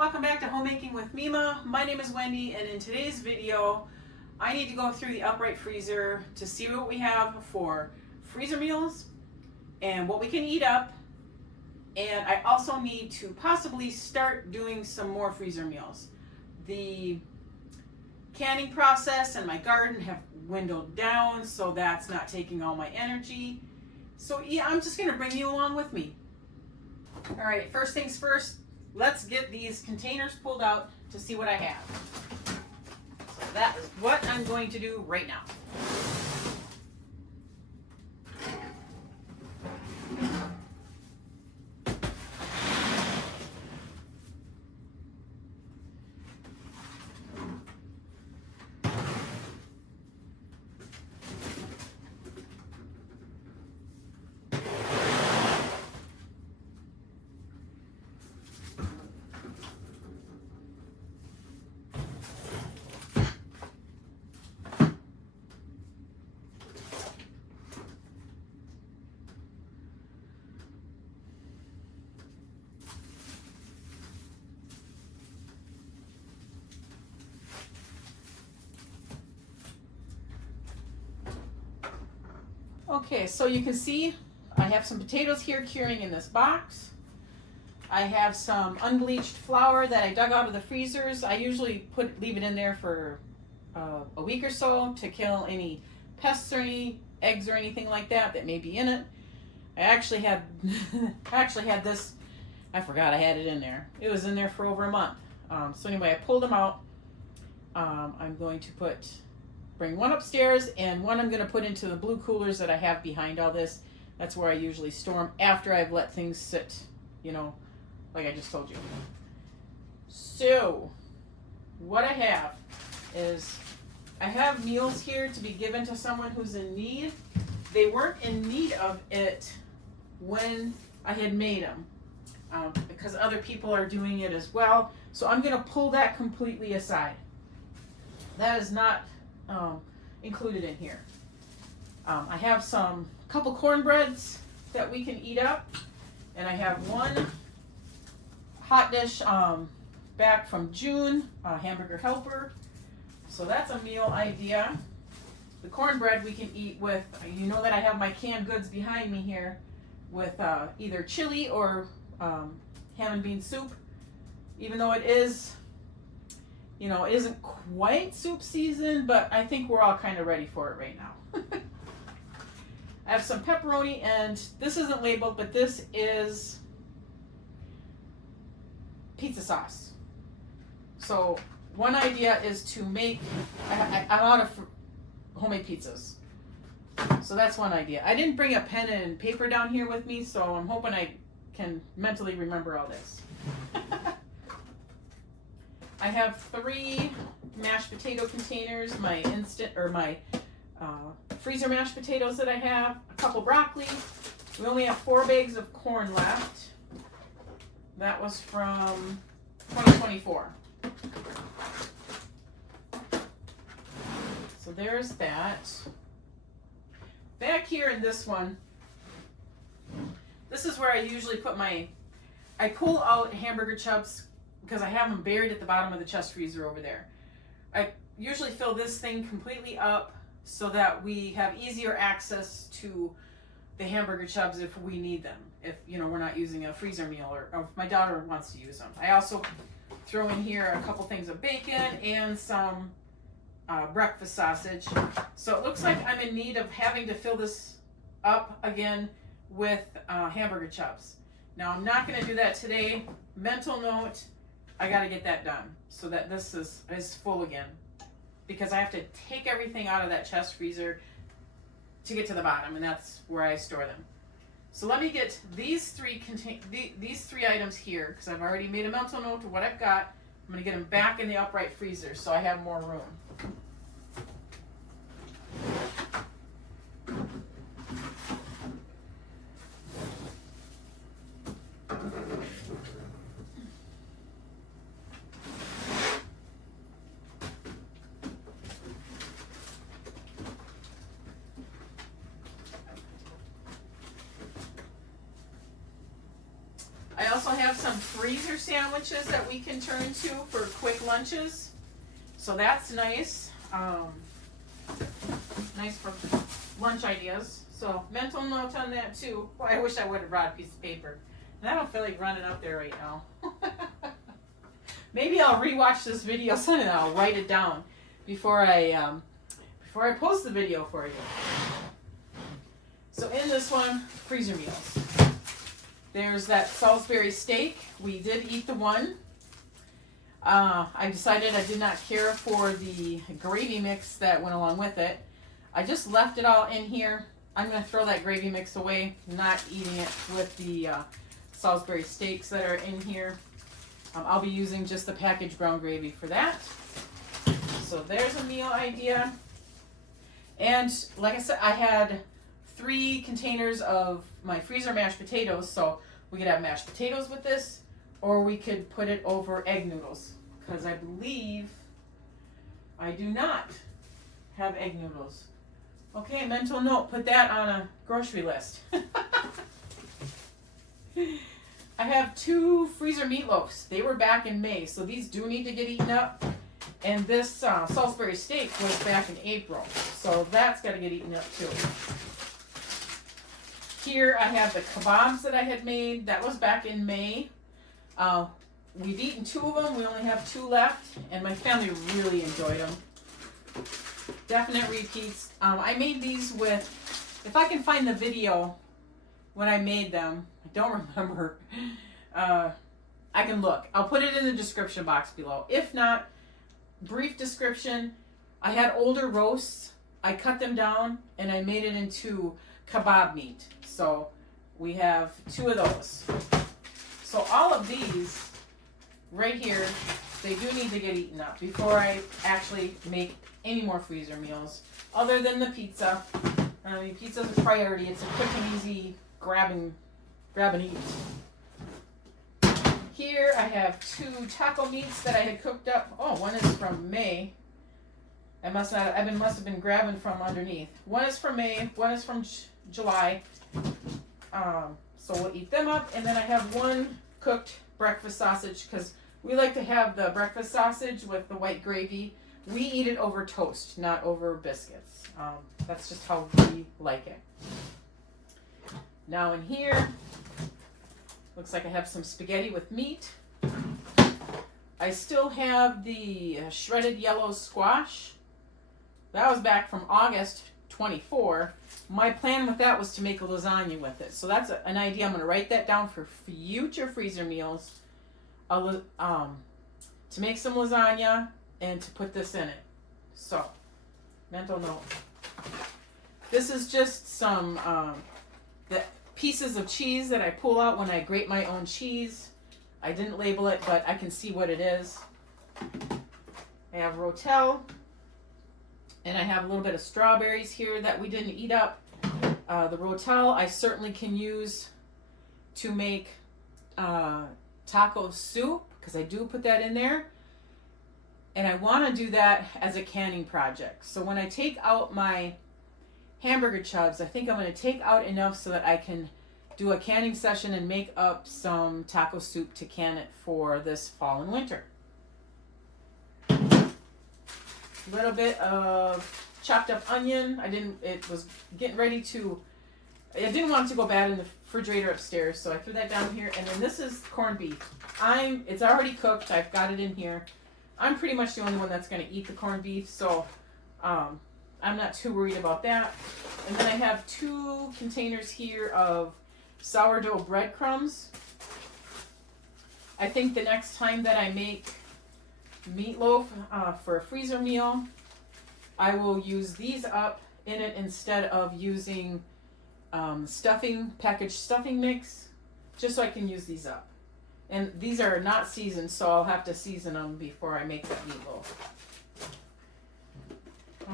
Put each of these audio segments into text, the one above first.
Welcome back to Homemaking with Mima. My name is Wendy, and in today's video I need to go through the upright freezer to see what we have for freezer meals and what we can eat up, and I also need to possibly start doing some more freezer meals. The canning process and my garden have dwindled down, so that's not taking all my energy. So yeah, I'm just going to bring you along with me. Alright, first things first, let's get these containers pulled out to see what I have. So that is what I'm going to do right now. Okay, so you can see I have some potatoes here curing in this box. I have some unbleached flour that I dug out of the freezers. I usually leave it in there for a week or so to kill any pests or any eggs or anything like that may be in it. I actually had this. I forgot I had it in there. It was in there for over a month. So anyway, I pulled them out. I'm going to bring one upstairs, and one I'm going to put into the blue coolers that I have behind all this. That's where I usually store them after I've let things sit, you know, like I just told you. So what I have is I have meals here to be given to someone who's in need. They weren't in need of it when I had made them, because other people are doing it as well. So I'm going to pull that completely aside. That is not included in here. I have a couple cornbreads that we can eat up, and I have one hot dish back from June, hamburger helper. So that's a meal idea. The cornbread we can eat with, you know that I have my canned goods behind me here with either chili or ham and bean soup, even though it is, you know, it isn't quite soup season, but I think we're all kind of ready for it right now. I have some pepperoni, and this isn't labeled, but this is pizza sauce. So one idea is to make, I'm out of homemade pizzas. So that's one idea. I didn't bring a pen and paper down here with me, so I'm hoping I can mentally remember all this. I have 3 mashed potato containers, my freezer mashed potatoes that I have, a couple broccoli. We only have 4 bags of corn left. That was from 2024. So there's that. Back here in this one, this is where I usually put I pull out hamburger chubs because I have them buried at the bottom of the chest freezer over there. I usually fill this thing completely up so that we have easier access to the hamburger chubs if we need them. If, you know, we're not using a freezer meal, or if my daughter wants to use them. I also throw in here a couple things of bacon and some breakfast sausage. So it looks like I'm in need of having to fill this up again with hamburger chubs. Now I'm not going to do that today. Mental note, I got to get that done so that this is full again, because I have to take everything out of that chest freezer to get to the bottom, and that's where I store them. So let me get these 3 items here, because I've already made a mental note of what I've got. I'm going to get them back in the upright freezer so I have more room. also have some freezer sandwiches that we can turn to for quick lunches. So that's nice. Nice for lunch ideas. So mental note on that too. Boy, I wish I would have brought a piece of paper. And I don't feel like running up there right now. Maybe I'll rewatch this video and I'll write it down before I post the video for you. So in this one, freezer meals. There's that Salisbury steak. We did eat the one. I decided I did not care for the gravy mix that went along with it. I just left it all in here. I'm going to throw that gravy mix away, not eating it with the Salisbury steaks that are in here. I'll be using just the packaged brown gravy for that. So there's a meal idea. And like I said, I had 3 containers of my freezer mashed potatoes, so we could have mashed potatoes with this, or we could put it over egg noodles, because I believe I do not have egg noodles. Okay, mental note, put that on a grocery list. I have 2 freezer meatloafs. They were back in May, so these do need to get eaten up. And this Salisbury steak was back in April, so that's got to get eaten up too. Here I have the kebabs that I had made. That was back in May. We've eaten 2 of them. We only have 2 left, and my family really enjoyed them. Definite repeats. I made these with, if I can find the video when I made them, I don't remember. I can look. I'll put it in the description box below. If not, brief description. I had older roasts. I cut them down and I made it into kebab meat. So we have 2 of those. So all of these right here, they do need to get eaten up before I actually make any more freezer meals, other than the pizza. I mean, pizza's a priority. It's a quick and easy grab and eat. Here I have 2 taco meats that I had cooked up. Oh, one is from May. I must have been grabbing from underneath. One is from May, one is from July. So we'll eat them up, and then I have 1 cooked breakfast sausage, because we like to have the breakfast sausage with the white gravy. We eat it over toast, not over biscuits. That's just how we like it. Now in here, looks like I have some spaghetti with meat. I still have the shredded yellow squash. That was back from August 24. My plan with that was to make a lasagna with it. So that's an idea. I'm going to write that down for future freezer meals. To make some lasagna and to put this in it. So, mental note. This is just some the pieces of cheese that I pull out when I grate my own cheese. I didn't label it, but I can see what it is. I have Rotel. And I have a little bit of strawberries here that we didn't eat up. The Rotel I certainly can use to make taco soup, because I do put that in there. And I want to do that as a canning project. So when I take out my hamburger chubs, I think I'm going to take out enough so that I can do a canning session and make up some taco soup to can it for this fall and winter. A little bit of chopped up onion. I didn't want it to go bad in the refrigerator upstairs, so I threw that down here. And then this is corned beef. It's already cooked. I've got it in here. I'm pretty much the only one that's going to eat the corned beef, so I'm not too worried about that. And then I have 2 containers here of sourdough breadcrumbs. I think the next time that I make meatloaf for a freezer meal, I will use these up in it instead of using packaged stuffing mix, just so I can use these up. And these are not seasoned, so I'll have to season them before I make that meatloaf.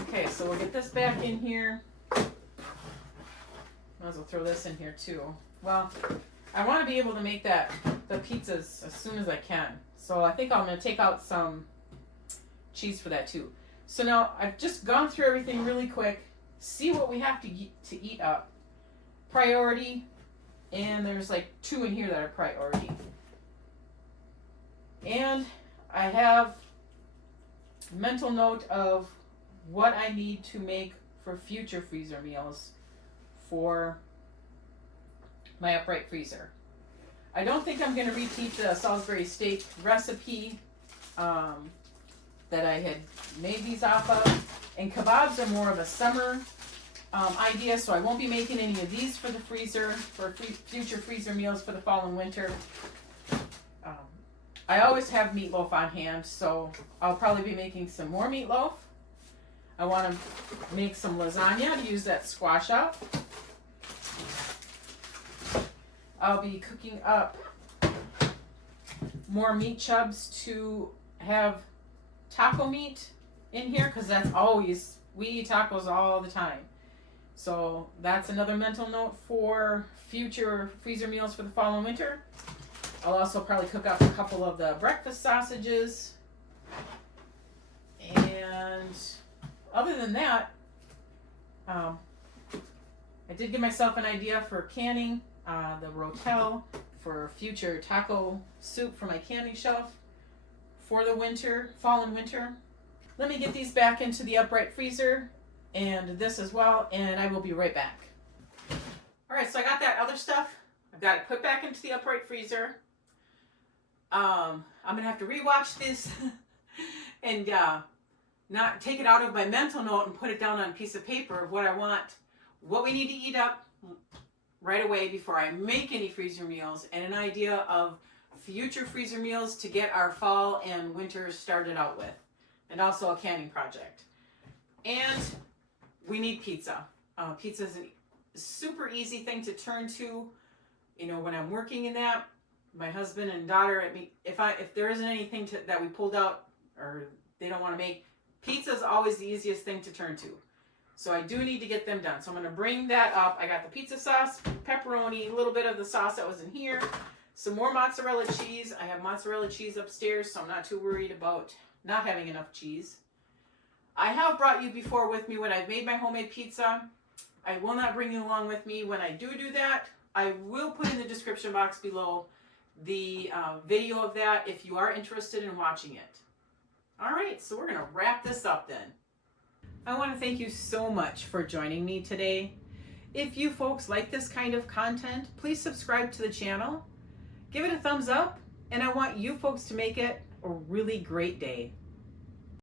Okay, so we'll get this back in here. Might as well throw this in here too. Well, I want to be able to make the pizzas as soon as I can. So I think I'm going to take out some cheese for that too. So now I've just gone through everything really quick. See what we have to eat up. Priority, and there's like 2 in here that are priority. And I have a mental note of what I need to make for future freezer meals for my upright freezer. I don't think I'm going to repeat the Salisbury steak recipe that I had made these off of. And kebabs are more of a summer idea, so I won't be making any of these for the freezer, for future freezer meals for the fall and winter. I always have meatloaf on hand, so I'll probably be making some more meatloaf. I want to make some lasagna to use that squash up. I'll be cooking up more meat chubs to have taco meat in here, because that's always, we eat tacos all the time. So that's another mental note for future freezer meals for the fall and winter. I'll also probably cook up a couple of the breakfast sausages. And other than that, I did give myself an idea for canning the Rotel for future taco soup for my canning shelf for the winter, fall and winter. Let me get these back into the upright freezer and this as well, and I will be right back. All right, so I got that other stuff. I've got it put back into the upright freezer. I'm gonna have to rewatch this and not take it out of my mental note and put it down on a piece of paper of what I want, what we need to eat up right away before I make any freezer meals, and an idea of future freezer meals to get our fall and winter started out with, and also a canning project. And we need pizza. Pizza is a super easy thing to turn to. You know, when I'm working in that, my husband and daughter, if there isn't anything that we pulled out or they don't want to make, pizza is always the easiest thing to turn to. So I do need to get them done. So I'm going to bring that up. I got the pizza sauce, pepperoni, a little bit of the sauce that was in here, some more mozzarella cheese. I have mozzarella cheese upstairs, so I'm not too worried about not having enough cheese. I have brought you before with me when I've made my homemade pizza. I will not bring you along with me when I do that. I will put in the description box below the video of that if you are interested in watching it. All right, so we're going to wrap this up then. I want to thank you so much for joining me today. If you folks like this kind of content, please subscribe to the channel, give it a thumbs up, and I want you folks to make it a really great day.